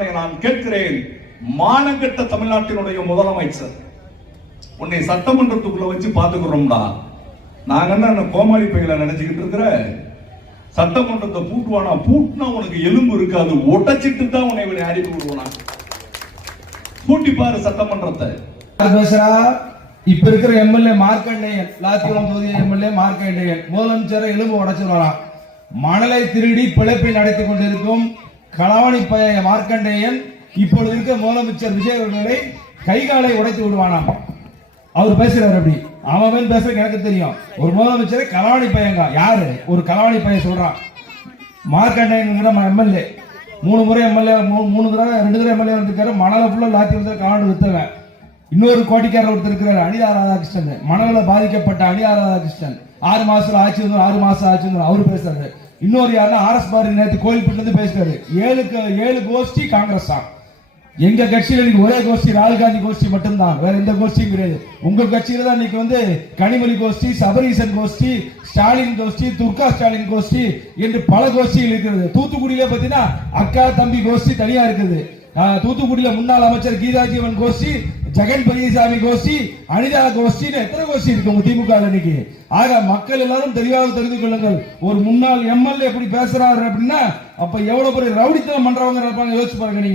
நான் கேட்கிறேன், மானகெட்ட தமிழ்நாட்டினுடைய முதலமைச்சர் உன்னை சட்டமன்றத்துக்குள்ள வச்சு பாத்துக்கிறோம்டா. நாங்க என்ன கோமாளி பையில நினைச்சுக்கிட்டு இருக்கிற? சட்டமன்றத்தை பூட்டுவானா? பூட்டினா உனக்கு எலும்பு இருக்காது, உடைச்சிட்டு தான் உன்னை இவனை அடித்து விடுவானா. பூட்டி பாரு சட்டமன்றத்தை. இப்ப இருக்கிற எம்எல்ஏ மார்க்கண்டேயன், லாத்திகுளம் தொகுதி எம்எல்ஏ மார்க்கண்டேயன் முதலமைச்சரை எலும்பு உடைச்சிருவானா. மணலை திருடி பிழைப்பை நடத்தி கொண்டிருக்கும் களவாணி பைய மார்க்கண்டேயன் இப்பொழுது இருக்க முதலமைச்சர் விஜய் அவர்களை கைகாலை உடைத்து விடுவானாம். அவர் பேசுறாரு அப்படி. அவன் பேசுற எனக்கு தெரியும். ஒரு முதலமைச்சரை களவாணி பையங்க யாரு? ஒரு களவாணி பையன் சொல்றான். மார்க்கண்டேயன் எம்எல்ஏ 3 முறை எம்எல்ஏ, 2 தடவை எம்எல்ஏ வந்திருக்காரு. மணலை ஃபுல்லா லாத்தி வந்து களவாண்டு வித்தவன். இன்னொரு கோட்டிக்காரர் ஒருத்தர் இருக்கிறார், அனிதா ராதாகிருஷ்ணன். மணல பாதிக்கப்பட்ட அனிதா ராதாகிருஷ்ணன் 6 மாசம் ஆட்சி வந்து 6 மாசம் ஆச்சு அவரு பேசுறாரு. இன்னொரு யாருன்னா ஆர்எஸ் பாரதி நேற்று கோயில்பட்டு பேசுறாரு. 7 கோஷ்டி காங்கிரஸ் தான். எங்க கட்சியில இன்னைக்கு ஒரே கோஷ்டி ராகுல் காந்தி கோஷ்டி மட்டும்தான், வேற எந்த கோஷ்டியும் கிடையாது. உங்க கட்சியில தான் இன்னைக்கு வந்து கனிமொழி கோஷ்டி, சபரீசன் கோஷ்டி, ஸ்டாலின் கோஷ்டி, துர்கா ஸ்டாலின் கோஷ்டி என்று பல கோஷ்டிகள் இருக்கிறது. தூத்துக்குடியில பாத்தீங்கன்னா அக்கா தம்பி கோஷ்டி தனியா இருக்குது. தூத்துக்குடியில முன்னாள் அமைச்சர் கீதா ஜீவன் கோஷ்டி, ஜெகன் பெரியசாமி கோஷ்டி, அனிதா கோஷ்டின்னு எத்தனை கோஷ்டி இருக்கு உங்க திமுக இன்னைக்கு? ஆக மக்கள் எல்லாரும் தெளிவாக தெரிந்து கொள்ளுங்கள். ஒரு முன்னாள் எம்எல்ஏ எப்படி பேசுறாரு அப்படின்னா அப்ப எவ்வளவு பெரிய ரவுடித்தனம் பண்றவங்க இருப்பாங்க யோசிச்சு பாருங்க நீங்க.